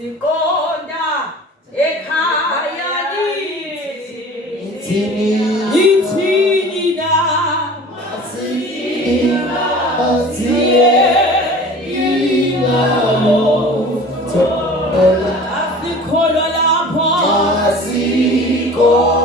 siqonda ekhaya lithi na asiye ingalo asikholwa lapho asikholwa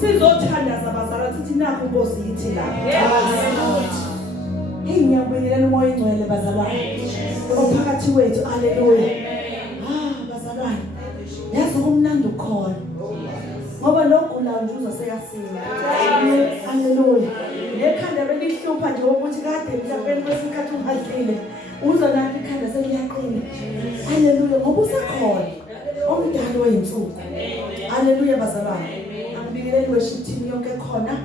sizothandaza bazalwane sithi nakho Nkosi yithi la. Ngiyabingelela umoya ingcwele bazalwane. Ophakathi wethu haleluya. Bazalwane. Yazi kumnandi ukhona. Ngoba lokhu la nje uzoseyasina. Haleluya. Nekhanda belihlupha umkhomba nje ukuthi kade mhlawumbe kwesikhathi ungadlile uzwa nathi ikhanda seliyaqina. Haleluya ngoba usekhona omdali weinsuku. Haleluya bazalwane. Angibingeleli worship team yonke khona,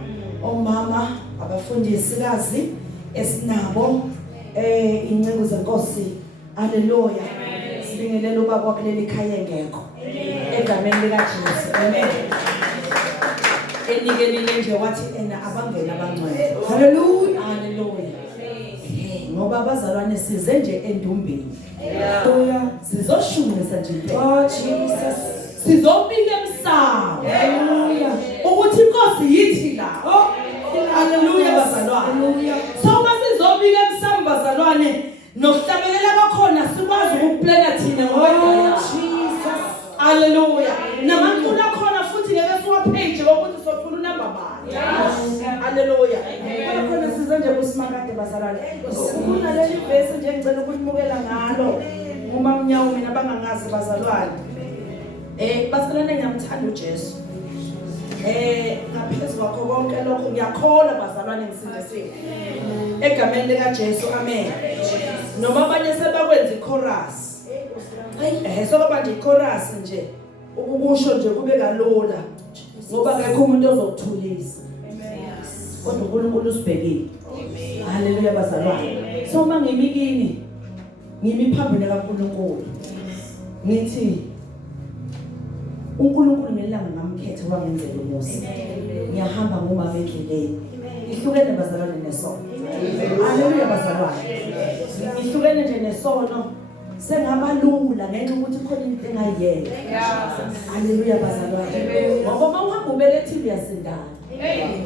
omama, abafundisikazi esinabo, incengu zenkosi. Haleluya. Sibingelele ubaba kuleli khaya engekho. Egameni lika Jesu. Amen. Enikelile nje wathi abangena abangcwele. Haleluya. Haleluya. Ngoba abazalwane size nje endumbeni. Haleluya. Sizoshumisa nje. Oh Jesus. Sizobika emsamo. Haleluya. Ukuthi inkosi yithi la. Haleluya bazalwane. Haleluya. So masizobika emsamo bazalwane, nokuhlabelela bakhona sikwazi ukuplana thina ngoba Jesus. Haleluya. Namanqula khona futhi ngeke siwapage ukuthi sothula unamba bani. Haleluya. Khona size nje kusimakade bazalwane. Ukuna leli verse nje ngicela ukulimukela ngalo. Uma mnyawo mina bangangazi bazalwane. Bazalwane ngiyamthanda uJesu. Ngaphezulu kwakho konke lokho ngiyakholwa bazalwane ngisindisile. Egameni lika Jesu. Amen. Noma abanye sebakwenza ichorus. So manje ichorus nje ukusho nje kube kalula ngoba akekho umuntu ozokuthulisa. Kodwa uNkulunkulu usibhekile. Haleluya bazalwane. So mangimikini ngimi phambili kaNkulunkulu. Ngithi uNkulunkulu ngelanga ngamkhetha wangenzela umusa. Ngiyahamba ngomama endleleni. Ihlukene bazalwane nesono. Haleluya bazalwane. Ihlukene nje nesono. Sengabalula ngenxa ukuthi khona into engayiyela. Haleluya bazalwane. Ngoba uma uhamba ubelethile uyasindana.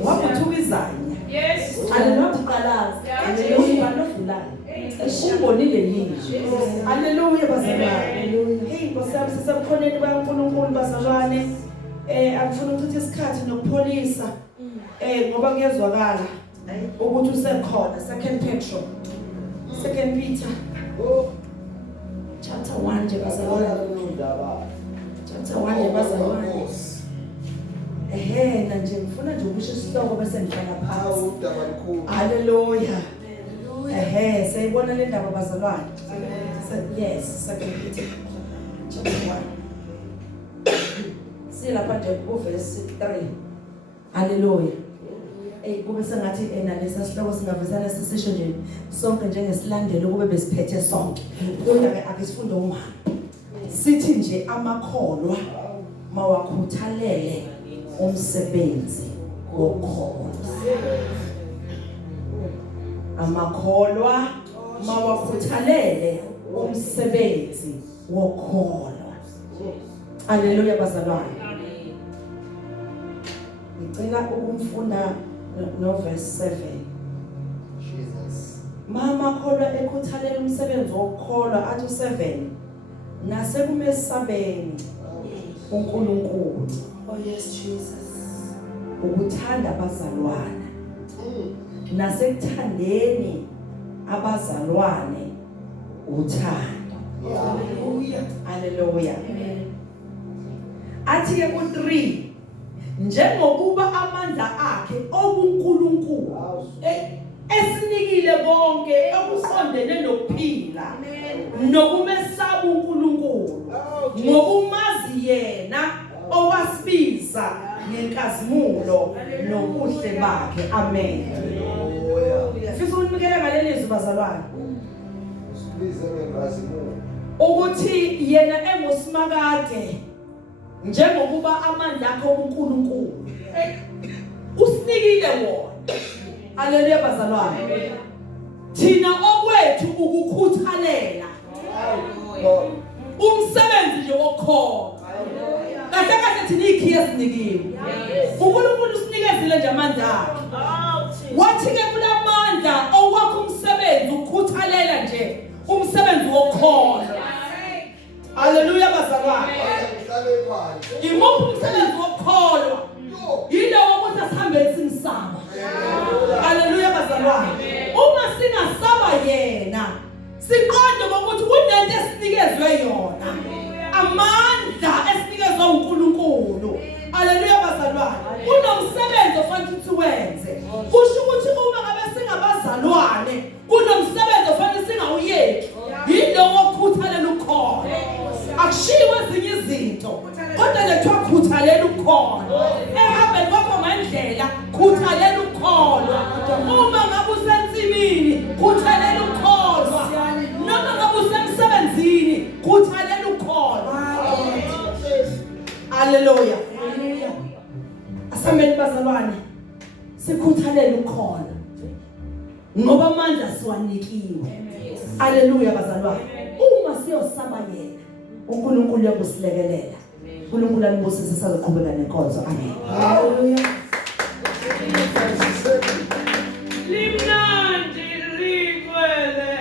Wabuthuka izanya. Yes. Haleluya uqalaza. Haleluya banodlulayo. Umbonile yini? Haleluya bazalwane. Hey Nkosi sisemkhoneni kaNkulunkulu bazalwane. Akufuna ukuthi isikhathi nokupholisa. Ngoba kuyezwakala ukuthi usekhona. Second Peter. Chapter 1 nje bazalwane. Chapter 1 nje bazalwane. Na nje ngifuna nje ukusho isihloko bese ngihlala phansi. Haleluya. Sayibona le ndaba bazalwane. Yes, Second Peter chapter 1. Silapha nje kuverse 3. Haleluya. Kube sengathi nalesa sihloko singavisana sisisho nje sonke njengesilandelo kube besiphethe sonke. Kodwa ke akesifunde umama. Sithi nje amakholwa mawakhuthalele umsebenzi wokholwa. Amakholwa mawakhuthalele umsebenzi wokholwa. Haleluya bazalwane. Ngicela ukumfunda no verse 7. Jesus. Mama kholwa ekhuthalela umsebenzi wokholwa athi 7. Nasekumesabeni uNkulunkulu. Oh yes Jesus. Ukuthanda abazalwane. Nasekuthandeni abazalwane uthando. Haleluya. Haleluya. Athi ke ku3 njengokuba amandla akhe obuNkulunkulu esinikile bonke okusondene nokuphila nokumesaba uNkulunkulu ngokumazi yena owasibiza ngenkazimulo nobuhle bakhe. Amen. Sifuna ukunikela ngalelizwi bazalwane. Sibiza ngenkazimulo ukuthi yena engusimakade njengokuba amandla akhe obuNkulunkulu usinikile wona. Haleluya bazalwane. Thina okwethu ukukhuthalela umsebenzi nje wokholwa. Kahle thina ikhiya sinikiwe. uNkulunkulu usinikezile nje amandla akhe. Wathi ke kulamandla okwakho umsebenzi ukukhuthalela nje umsebenzi wokholwa. Haleluya bazalwane. Imuphi umsebenzi wokholwa? Yilo wokuthi asihambe simsaba. Haleluya bazalwane. Uma singasaba yena siqonde ukuthi kunento esinikezwe yona. Amandla esinikezwe uNkulunkulu. Haleluya bazalwane. Kunomsebenzi ofanele ukuthi wenze. Kusho ukuthi uma ngabe singabazali Sikhuthalele ukhona. Ngoba amandla siwanikiwe. Haleluya bazalwane. Uma siyosaba yena, uNkulunkulu uyakusilekelela. uNkulunkulu anibusise sazoqhubeka nenkonzo. Amen. Haleluya. Limnandi likwele.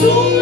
Oh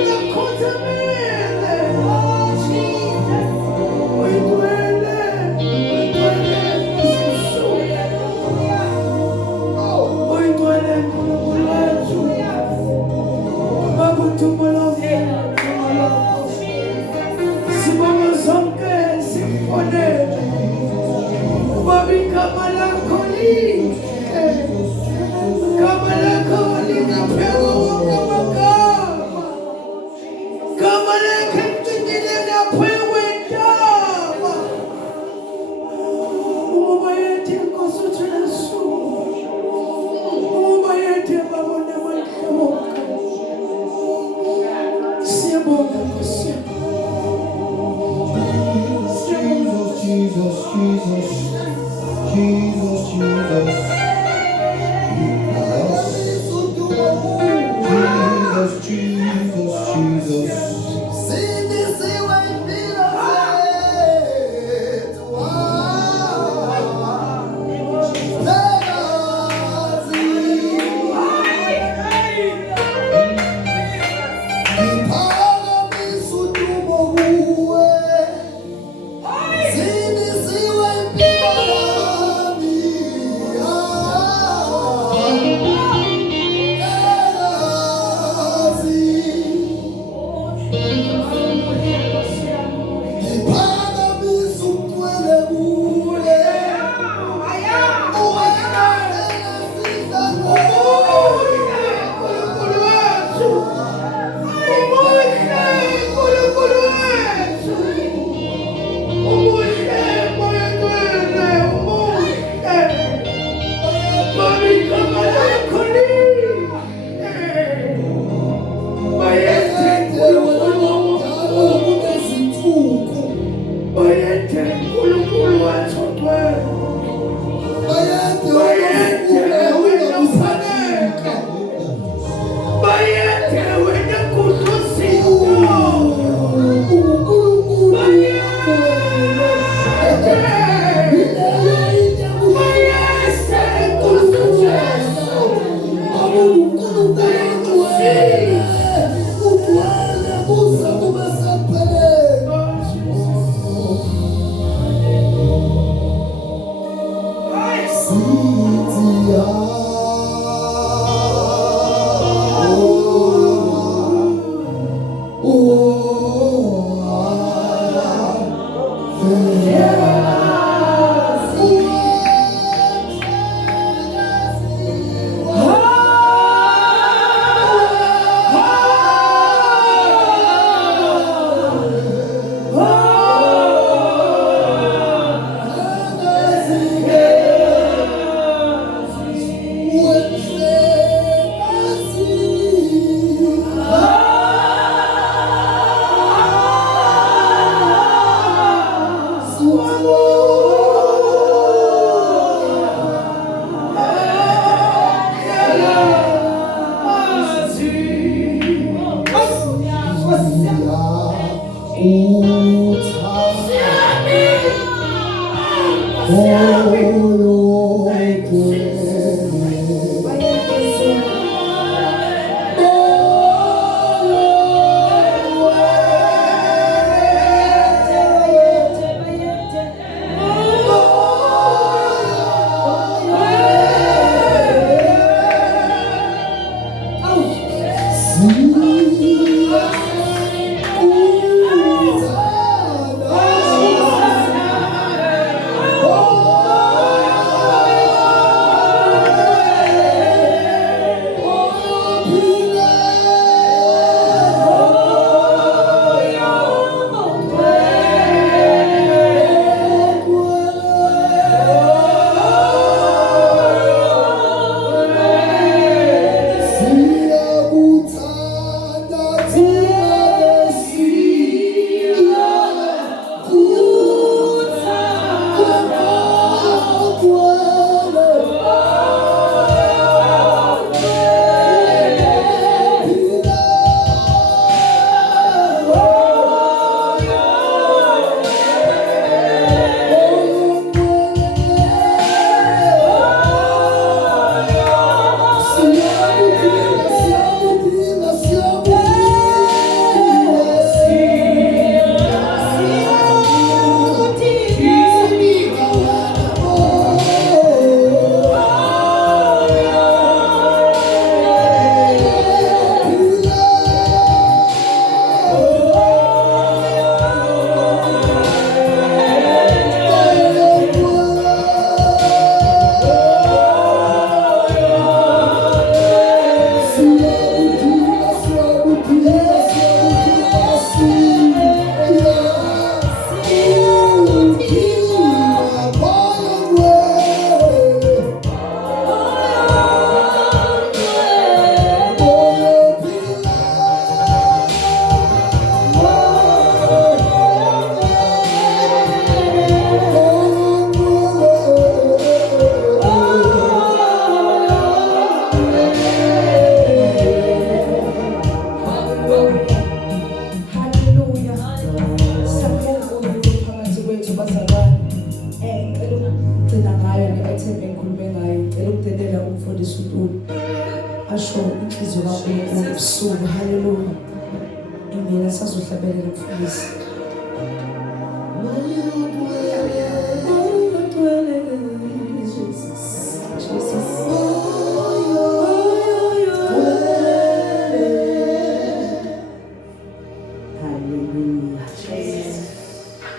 Mina sazohlabelela mfundisi.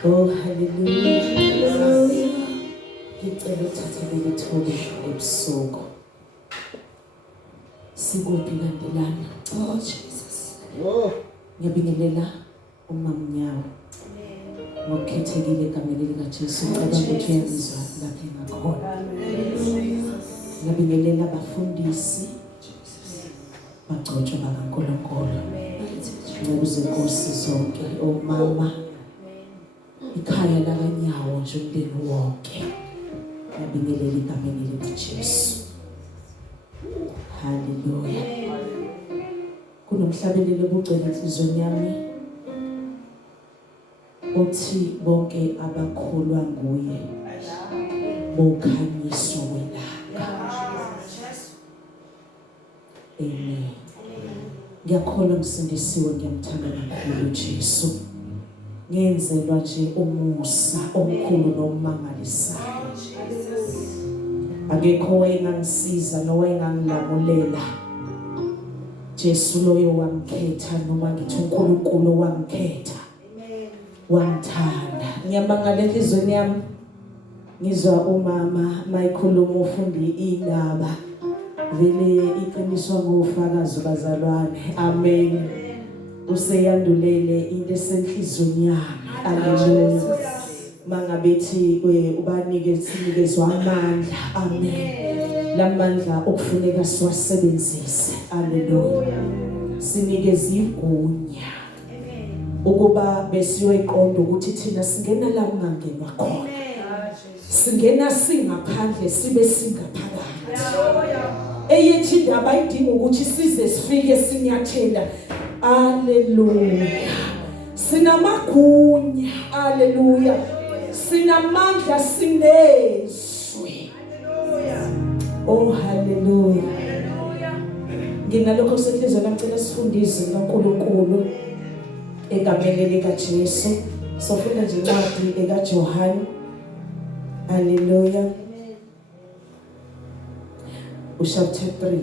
Oh, hallelujah. Ngicela ukuthathele ithuba ebusuku. Sikuphi kandelana? Oh Jesus. Ngiyabingelela uMamnyawo. Ngokukhethekile egameni likaJesu. Ngicela ukuthi uyazizwa lapha engakhona. Ngiyabingelela abafundisi. Bagcotshwa bakaNkulunkulu. Ngikuze Nkosi zonke omama. Ikhaya lakanyawo nje umndeni wonke. Ngiyabingelela egameni likaJesu. Hallelujah. Kunomhlabelelo obugcwele enhlizweni yami. Uthi bonke abakholwa nguye bokhanyiswa kwelanga. Amen. Ngiyakholwa ngisindisiwe, ngiyamthanda kakhulu Jesu. Ngenzelwa nje umusa omkhulu nomangalisayo. Akekho wayengangisiza nowayengangilamulela. Jesu loyo wamkhetha, noma ngithi uNkulunkulu wamkhetha. Wamthanda. Ngiyamangala enhlizweni yami ngizwa umama mayikhuluma ufundi indaba. Vele iqiniswa ngofakazi bazalwane. Amen. Useyandulele into esenhlizweni yami. Hallelujah. Mangabethi ubanike sinikezwe amandla. Amen. Lamandla okufuneka siwasebenzise. Hallelujah. Sinikeze igunya ukuba besiyoyiqonda ukuthi thina singena la kungangenwa khona. Singena singaphandle sibe singaphakathi. Eyethi indaba ayidingi ukuthi size sifike sinyathela. Hallelujah. Sinamagunya. Hallelujah. Sinamandla sinezwe. Oh hallelujah. Nginalokho senhlizweni nami ngicela sifundise kaNkulunkulu egameni likaJesu. Sofunda nje incwadi ekaJohane. Hallelujah. Chapter 3.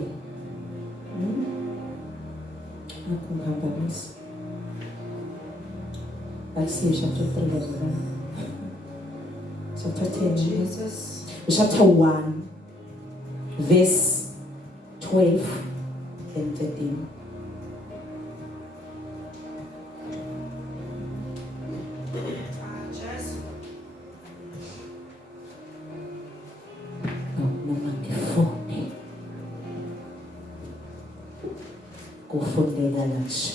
I see chapter 3 verse 1. Chapter 10. Jesus. Chapter 1 verse 12 and 13. Kufundeka nje.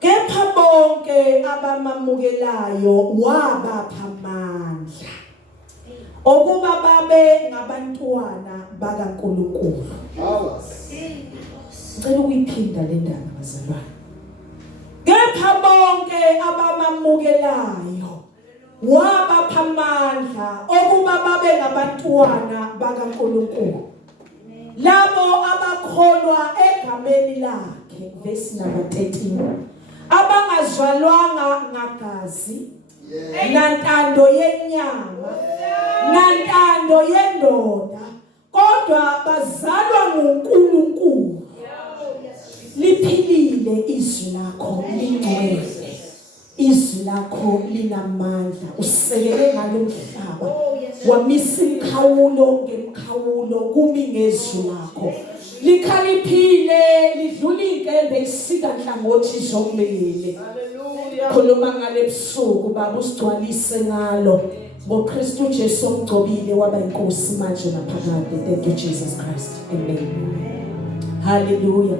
Kepha bonke abamamukelayo wabapha amandla okuba babe ngabantwana bakaNkulunkulu. Ngicela ukuyiphinda le ndaba bazalwane. Kepha bonke abamamukelayo wabapha amandla okuba babe ngabantwana bakaNkulunkulu. Labo abakholwa egameni lakhe. Verse number 13. Abangazalwanga ngagazi, nantando yenyama, nantando yendoda, kodwa bazalwa nguNkulunkulu. Liphilile izwi lakho, lingcwele. Izwi lakho linamandla. Usekele ngalo mhlaba. Wamisa imkhawulo ngemkhawulo kumi ngezwi lakho. Likhaliphile lidlula inkembe isika nhlangothi zombili. Hallelujah. Khuluma ngale busuku baba usigcwalise ngalo. NgoKristu Jesu omgcobile waba inkosi manje naphakade. Thank you Jesus Christ. Amen. Hallelujah.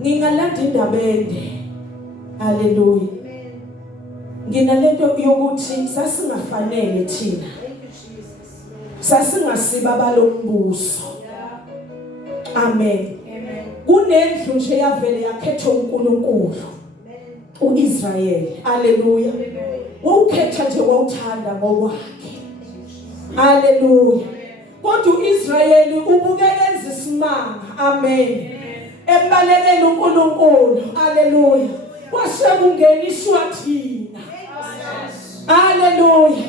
Ngingalanda indaba ende. Hallelujah. Nginalento yokuthi sasingafanele thina. Sasingasiba balombuso. Amen. Kunendlu nje yavele yakhetha uNkulunkulu. uIsrael. Hallelujah. Ukhetha nje wawuthanda ngokwakhe. Hallelujah. Kodwa uIsrael ubukelenza isimanga. Amen. embalelele uNkulunkulu. Haleluya. Kwasekungeniswa thina. Haleluya.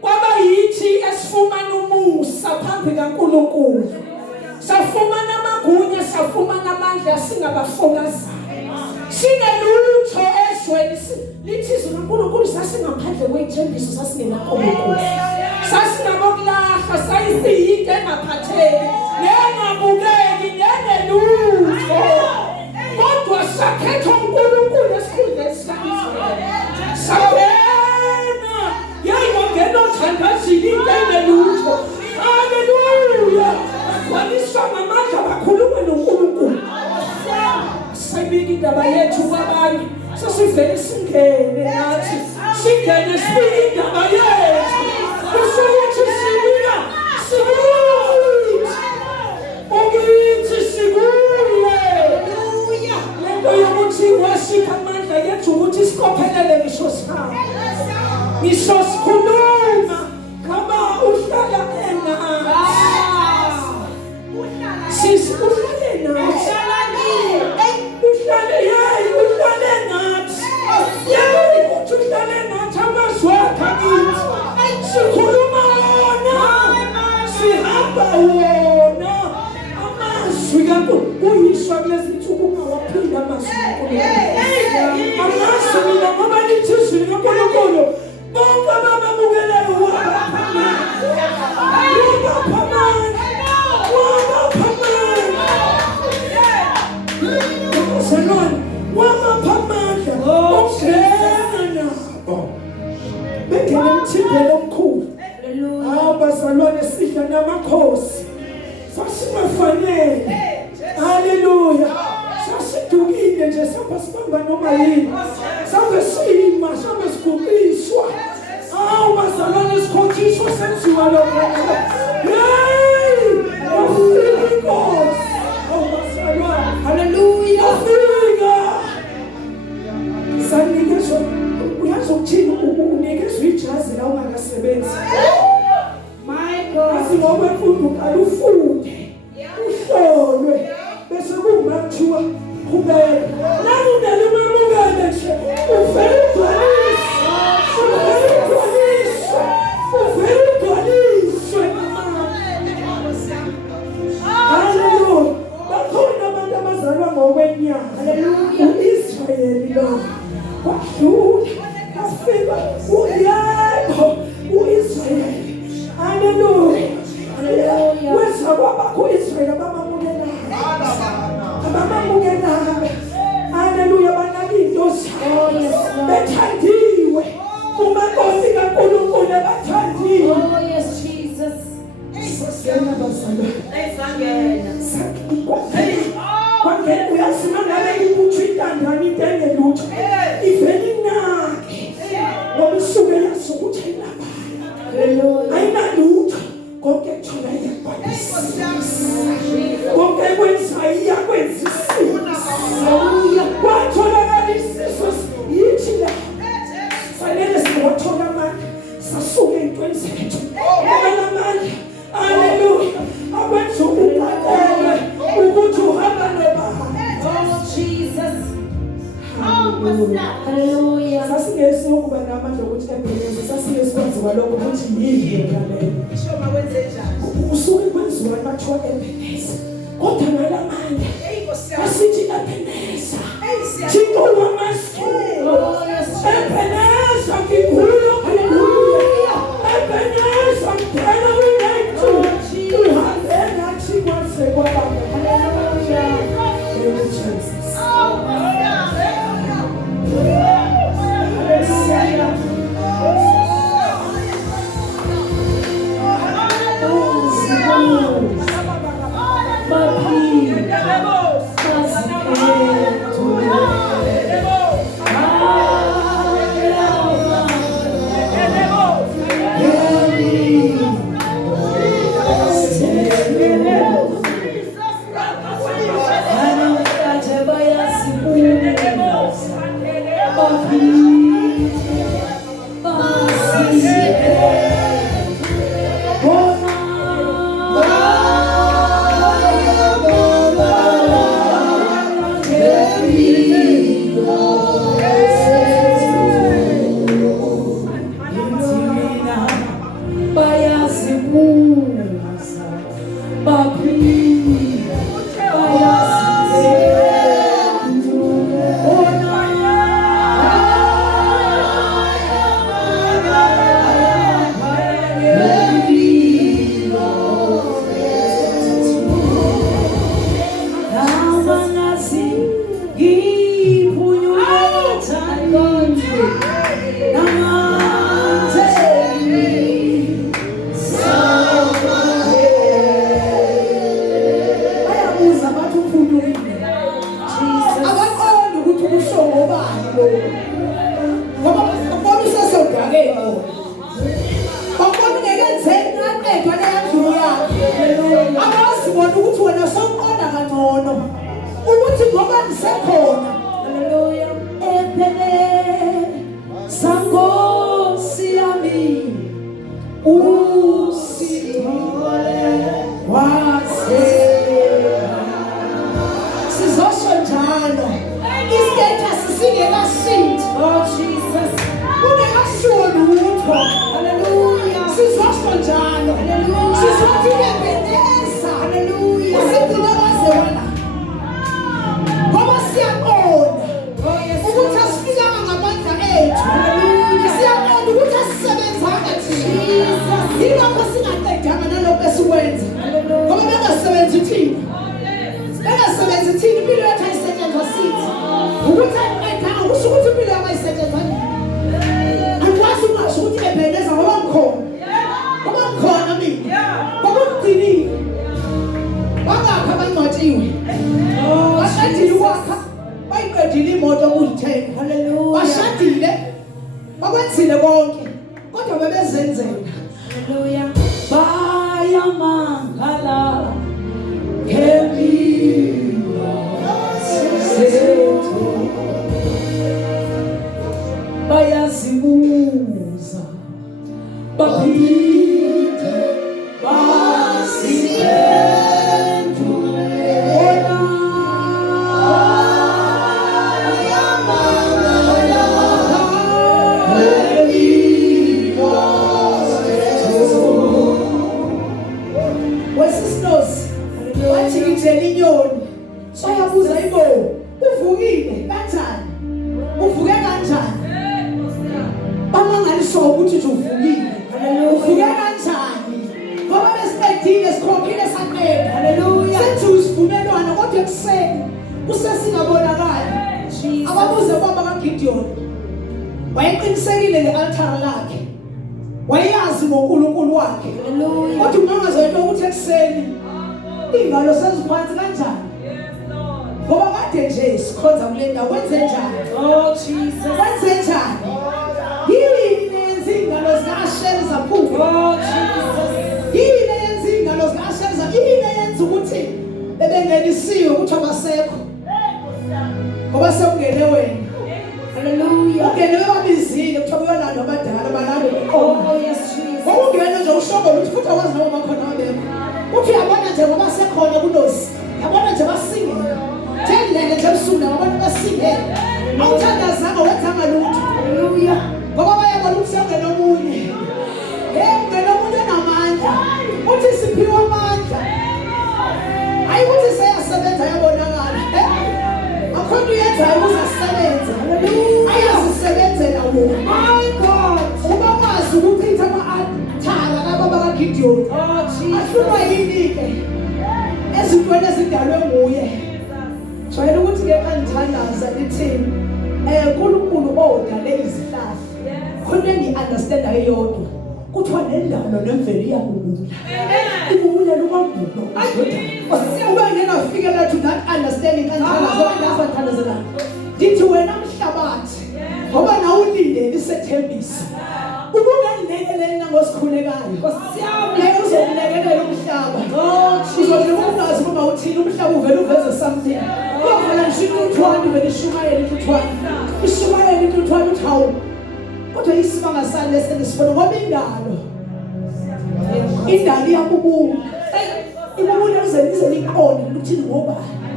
Kwaba yithi esifumana umusa phambi kaNkulunkulu. Safumana amagunya, safumana amandla singabafokazana. Sinelutho ezweni lithi izwi kaNkulunkulu sasingaphandle kwethembiso sasingenaNkulunkulu. Sasingabokulahla sayisiyinto engaphatheki, nengabukeki, nenelutho. Kodwa sakhetha uNkulunkulu esikhundleni sakhe. Sabena yayingena othandazini into enelutho. Haleluya. Kwaniswa ngamandla bakhulume noNkulunkulu. Sayibika indaba yethu kwabanye. Sasivele singene nathi. Singene sibike indaba yethu. Kusukuthi sibika sibuye. Okithi sibuye. Haleluya. Lento yokuthi wasipha amandla yethu ukuthi sikophelele ngisho sihamba. Ngisho sikhuluma kama uhlala engazi. Sisi uhlale nathi. Uhlale nathi. Yebo uthi uhlale nathi amazwi akhe kithi. Sikhuluma wona. Sihamba wona. Amazwi kaNkulunkulu kuyiswa kulezi nsuku ungawaphinda amazwi kaNkulunkulu. Amazwi mina ngoba lithi izwi kaNkulunkulu bonke abamamukelayo Bengene omkhulu. Abazalwane sidla namakhosi. Sasimafanele. Haleluya. Sasidukile nje sapha sibamba noma yini. Sabe sima, sabe sikubiswa. Bazalwane sikhothiswa senziwa lokho. Hey! Inkosi. Bazalwane. Haleluya. Sanikezwa uyazokuthini unikezwe ijazi la ungakasebenzi. My God. Asingoba mfundo ufunde. Uhlolwe bese kungathiwa kubeka. Nani unalimamukele nje. Uvele ugcwaliswe. Haleluya. Bakhona abantu abazalwa ngokwenyama. Haleluya. U-Israyeli lo. Wadlula. Afika uyebo. U-Israyeli. Haleluya. Wenza kwabakho u-Israyeli abamamukelayo. Abamamukelayo. Haleluya. Banaki into zabo. Bethandiwe. Umakhosi kaNkulunkulu bathandiwe. Oh yes, Jesus. Sasena bazalwane. Ayisangena. Kwangena uyasima ngabe ibuthi intandani into engelutho. Iveli nake. Ngoba isuke yazi ukuthi ayinabani. Ayinalutho. Konke kuthola iyabhalisa. Konke kwenza iyakwenzisa. Haleluya. Kwatholakala isiso yithi la. Fanele singothola amandla. Sasuke ey'ntweni zethu. Ngoba amandla. Haleluya. Akwenza ukubhadela ukuthi uhamba nebani. Oh Jesus. Hallelujah. Sasingesi ukuba namandla ukuthi empeleze. Sasingesi kwenziwa lokho ukuthi yini ngaleyo. Ishoma wenze njani? Usuke kwenziwa bathiwa empeleze. Kodwa ngalamandla. Asithi empeleza. Thixo wamaski. Oh yes. Empeleza ngikulo. Haleluya. Empeleza mphela wethu. Uhambe nathi kwase kwababa. Haleluya. Jesus.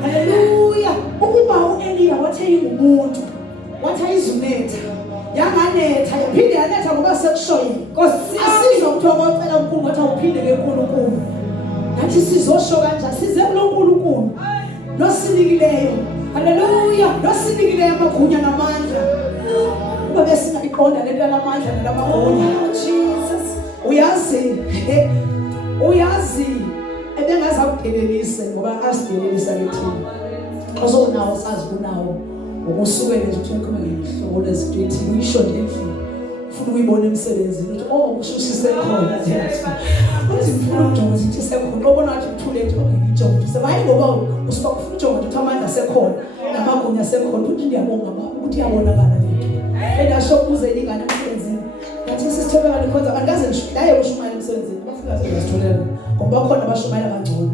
Hallelujah. Ukuba uEliya wathi umuntu wathi ayizunetha yanganetha yaphinde yanetha ngoba sekushoye Nkosi asizwe ukuthiwa kwacela uNkulunkulu wathi awuphinde ngenkulunkulu nathi sizosho kanjani size kuloNkulunkulu nosinikileyo. Hallelujah. Nosinikileyo amagunya namandla ube singayiqonda lento lamandla nalamagunya. Jesus uyazi ebengaza kudelelise ngoba asidelelisa lethini ozonawo sazi kunawo ukusukela nje ukukhuluma ngehlobo lezithi uyisho nje endlini ufuna ukuyibona emsebenzini uthi ushusise khona nje uthi ufuna ukujonga ukuthi sekhona ubona ukuthi uthule nje ongeyijonga sebayi ngoba usuka ufuna ujonga ukuthi amandla sekhona namagunya sekhona uthi ndiyabonga ukuthi yabonakala lento engasho kuze ingane emsebenzini ngathi sisithobeka likhonza angaze ngishaye ushumayela emsebenzini bafika sezitholela ngoba khona abashumayela kangcono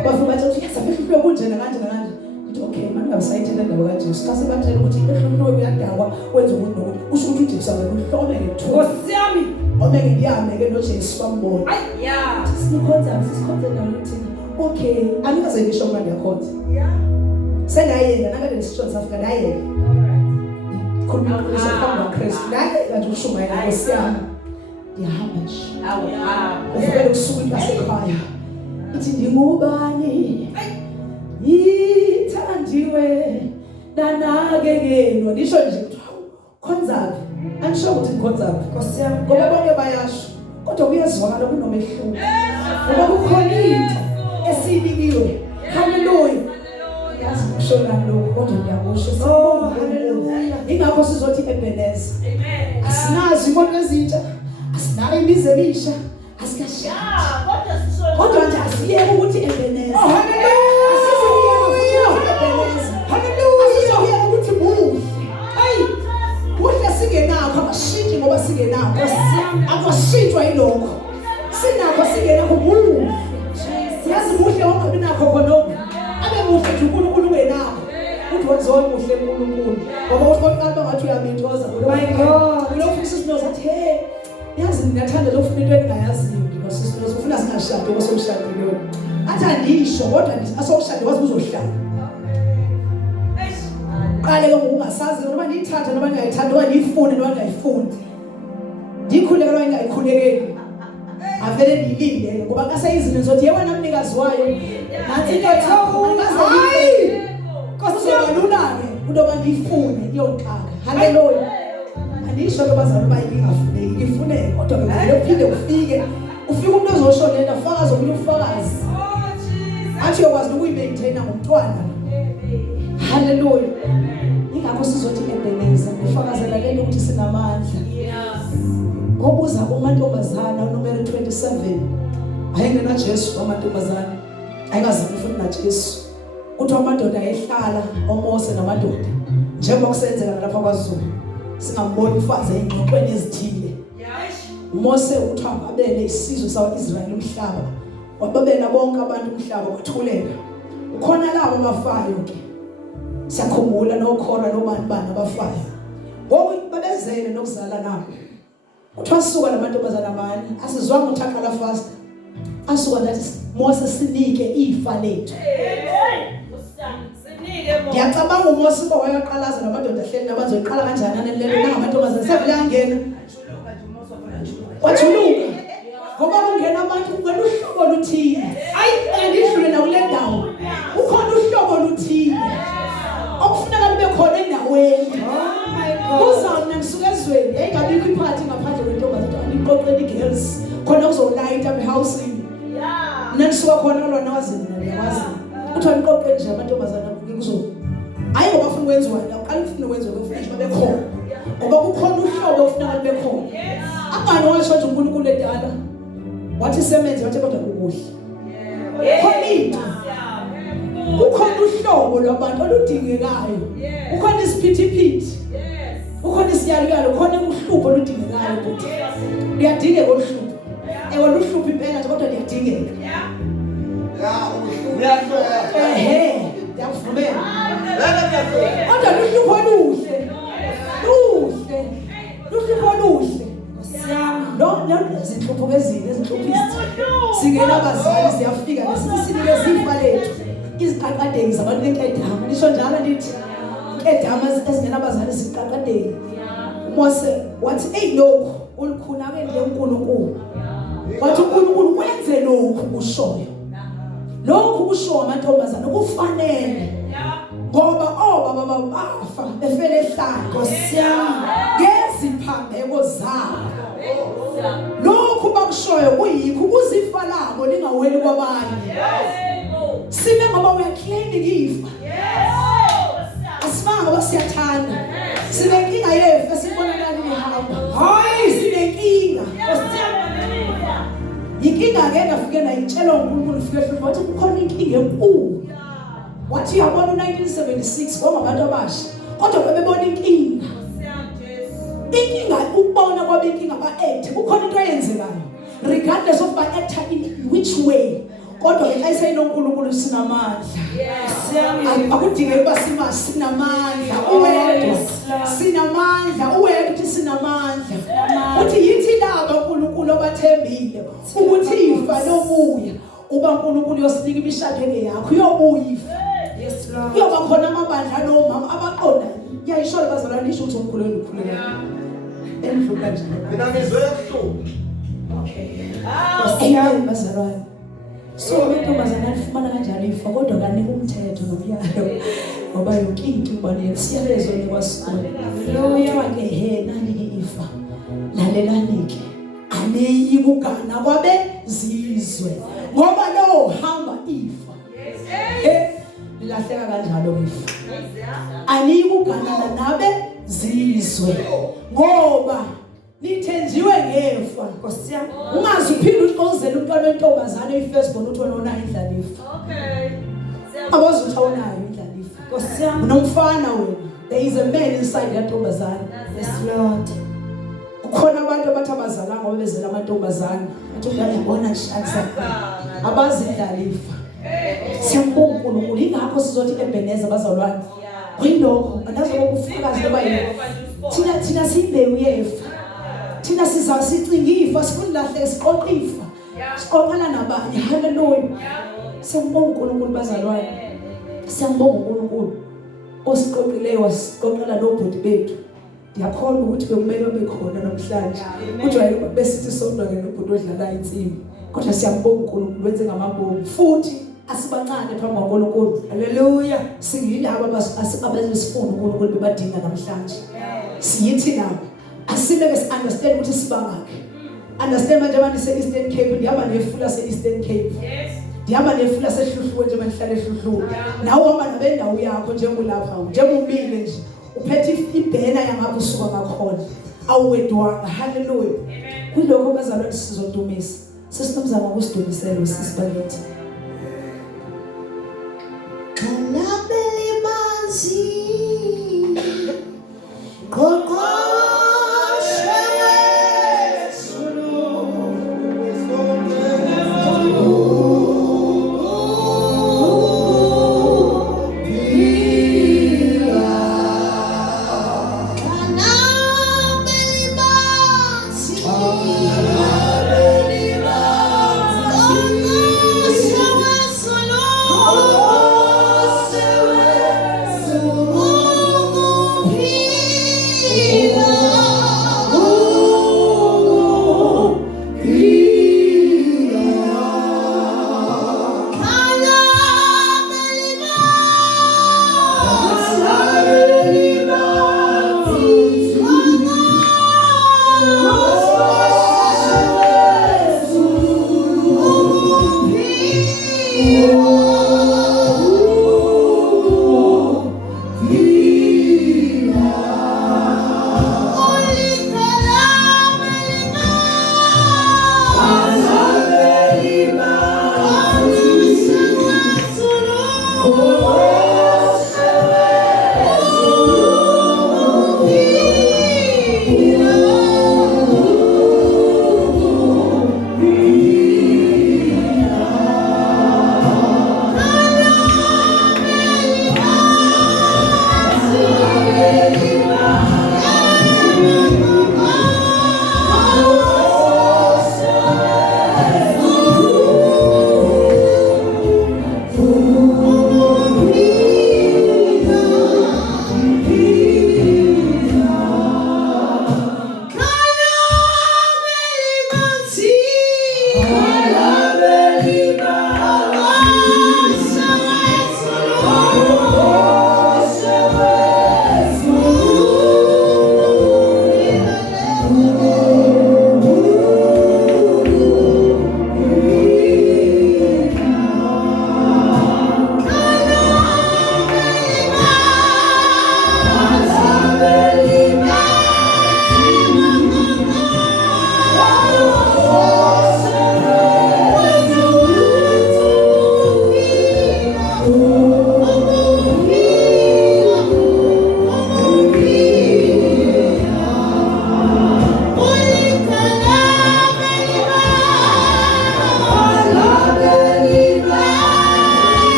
abafika bathi yasaphefule kunjena kanje nakanje uthi okay manje abasayithela ndawo kaJesu xa sebatshela ukuthi ehlulwe uyadakwa wenza ukuthi nokuthi usho ukuthi uJesu akakuhlome ngethuba Nkosi yami omeke ndiyame ke noJesu bambona yeah sisikhonza naluthi okay angikaze ngisho manje ndiyakhonza yeah senayena nakade nesishoni safika nayena khona usafamba Kristu naye bathi ushumayela Nkosi yami ndiyahamba nje ufike ukusuka lasekhaya uthi ngingubani ithandiwe nanakekelwa nisho nje khonzapi angisho ukuthi khonzapi Nkosi yami ngoba bonke bayasho kodwa kuyezwakala kunomehluko ngoba kukhona into esinikiwe. Hallelujah. Yazi ushona lokho kodwa ngiyakusho hallelujah. Ingakho sizothi ebheneza amen asinazi izinto ezintsha asinayo imizi emisha asikasha kodwa nje asiyeke ukuthi ebheneza hallelujah. Singenakho ngoba singenakho akwashintshwa yilokho sinakho singenakho umuntu yazi muhle ongabi nakho khonokho abe muhle nje uNkulunkulu ungenakho uthi wenzona muhle uNkulunkulu ngoba uqoqamba ngathi uyamithoza my God ulokhu sisinoza athi hey yazi ngiyathanda lokufuna into engingayaziyo ngoba sisinoza ufuna singashadi ngoba somshadile athi andisho kodwa asokushada wazi uzohlala qale ngokungasazi noma niyithatha noma ngiyayithanda noma ngiyifune noma ngiyayifuni ngikhuleka noma ngingayikhulekeli avele nilinde ngoba kase izinto zothi yena namnikazi wayo nathi into hayi Nkosi yabalulane kunoba ngiyifune iyonqaka haleluya anisho ke bazali bayingafune ngifune kodwa ngeke uphinde ufike umuntu ozosho lento afakaze ukuthi ufakazi athi uyakwazi ukuyimaintaina ngomntwana haleluya. Ingakho sizothi ebheneza ngifakazela lento ukuthi sinamandla ngobuza kumantombazana uNumeri 27 ayengena Jesu amantombazana ayikazami futhi na Jesu uthi amadoda ayehlala oMose namadoda njengoba kusenzeka lapha kwaZulu singamboni ufaze ingxoxweni ezithile uMose uthi ababele isizwe sawaIsrael umhlaba wababela bonke abantu umhlaba kwathuleka ukhona labo abafayo ke siyakhumbula nokhora nobani bani abafayo ngoba babezele nokuzala nabo uthwasuka namantombazana amani asizwanga uthaqala fast asuka ngathi Mose sinike ifa lethu ngiyacabanga uMose uba wayaqalaza namadoda ahleli nabazoyiqala kanjani anelelo nangamantombazana sevele angena wajuluka ngoba kungena abantu kungena uhlobo luthile andidlule na kule ndawo ukhona uhlobo luthile okufuneka libe khona endaweni kuzawuna ngisuke ezweni yayingabikho iphathi ngaphandle kwentombazana aniqoqeni girls khona kuzolayita ehousing nanisuka khona lona wazini ngiyawazi uthi aniqoqeni nje amantombazana kuzo hayi ngoba ufuna ukwenziwa la uqala ufuna ukwenziwa ufuna nje babe khona ngoba kukhona uhlobo ufuna babe khona angani washo nje uNkulunkulu edala wathi semenze wathi kodwa kukuhle khona ukhona uhlobo lwabantu oludingekayo ukhona isiphithiphithi ukhona isiyalukalo ukhona uhlupho oludingekayo ukuthi liyadingeka uhlupho luhlupho impela kodwa liyadingeka yakuvumela kodwa luhlupho oluhle izinhlupho ezine izinhlupho singena abazali siyafika nesithi sinike ifa lethu iziqaqadeli zabantu benkedama nisho njalo nithi inkedama ezingenabazali iziqaqadeli Mose wathi hey lokhu ulukhunake nje uNkulunkulu wathi uNkulunkulu wenze lokhu kushoyo lokhu kushoyo amantombazana kufanele ngoba baba bafa befele ehlala nkosiyami ngeziphambeko zabo lokhu bakushoyo kuyikho ukuzifa labo lingaweli kwabanye sibe ngoba uyaclaim ifa asifanga basiyathanda sinenkinga yefa sibonakala ihamba hayi sinenkinga inkinga ke ngafike nayitshela uNkulunkulu ufike hlupha wathi kukhona inkinga enkulu wathi yabona 1976 bongabantu abasha kodwa bebona inkinga ukubona kwaba inkinga ba-act kukhona into eyenzekayo regardless of ba-actor in which way kodwa ke ayisayinonkulunkulu sinamandla akudingeki uba sinamandla uwedwa sinamandla uwedwa uthi sinamandla uthi yithi laba uNkulunkulu obathembile ukuthi ifa lobuya uba uNkulunkulu yosinika imishadelo yakho uyobuya ifa yes Lord kuyoba khona amabandla nomama abaqonda yayisho bazalwane isho ukuthi uNkulunkulu ukhuleka endluka nje mina ngizwe ebuhlungu okay bazalwane so intombazana ifumana kanjalo ifa kodwa kanika umthetho nomyalo ngoba yonkinto ibone siyalezo nikwasikole loya ke nani ifa lalelani-ke aneyi kugana kwabe zizwe ngoba lo hamba ifa lahleka kanjalo ifa aneyi kugana nabe zizwe ngoba nithenjiwe ngefa Nkosi yami ungazi uphinde uxozele umntwana wentombazane eFirstborn uthi wena unayo indlalifa okay abazuthi awunayo indlalifa Nkosi yami unomfana wena there is a man inside that ntombazane yes Lord kukhona abantu abathi abazalanga ngoba bezela amantombazane athi uyabona nshakza abazi indlalifa siyambonga uNkulunkulu ingakho sizothi eBheneza bazalwane kuyilokho andazi ukufakazi loba yini thina simbewu yefa thina sizasincinga ifa sikulahleke siqoqa ifa siqoqana nabanye haleluya siyambonga uNkulunkulu bazalwane siyambonga uNkulunkulu osiqoqileyo wasiqoqela nobhuti bethu ndiyakhona ukuthi bekumele bekhona namhlanje kujwayele besithi sonke nobhuti odlala insimbi kodwa siyambonga uNkulunkulu wenze ngamabomu futhi asibancane phambi kwaNkulunkulu haleluya singilabo abasifuna uNkulunkulu bebadinga namhlanje siyithi nabo asibe besi-understand ukuthi sibangakhe understand manje abantu se-Eastern Cape ndihamba nefula se-Eastern Cape ndihamba nefula sehluhluwe nje mandihlala ehluhluwe nawe uhamba nabendawo yakho njengolapha njengomile nje uphethe ibhena yangapha usuka ngakhona awuwedwanga haleluya kulokho bazalwane sizodumisa sesinomzamo ukusidumisela sisibakithi kalabeli manzi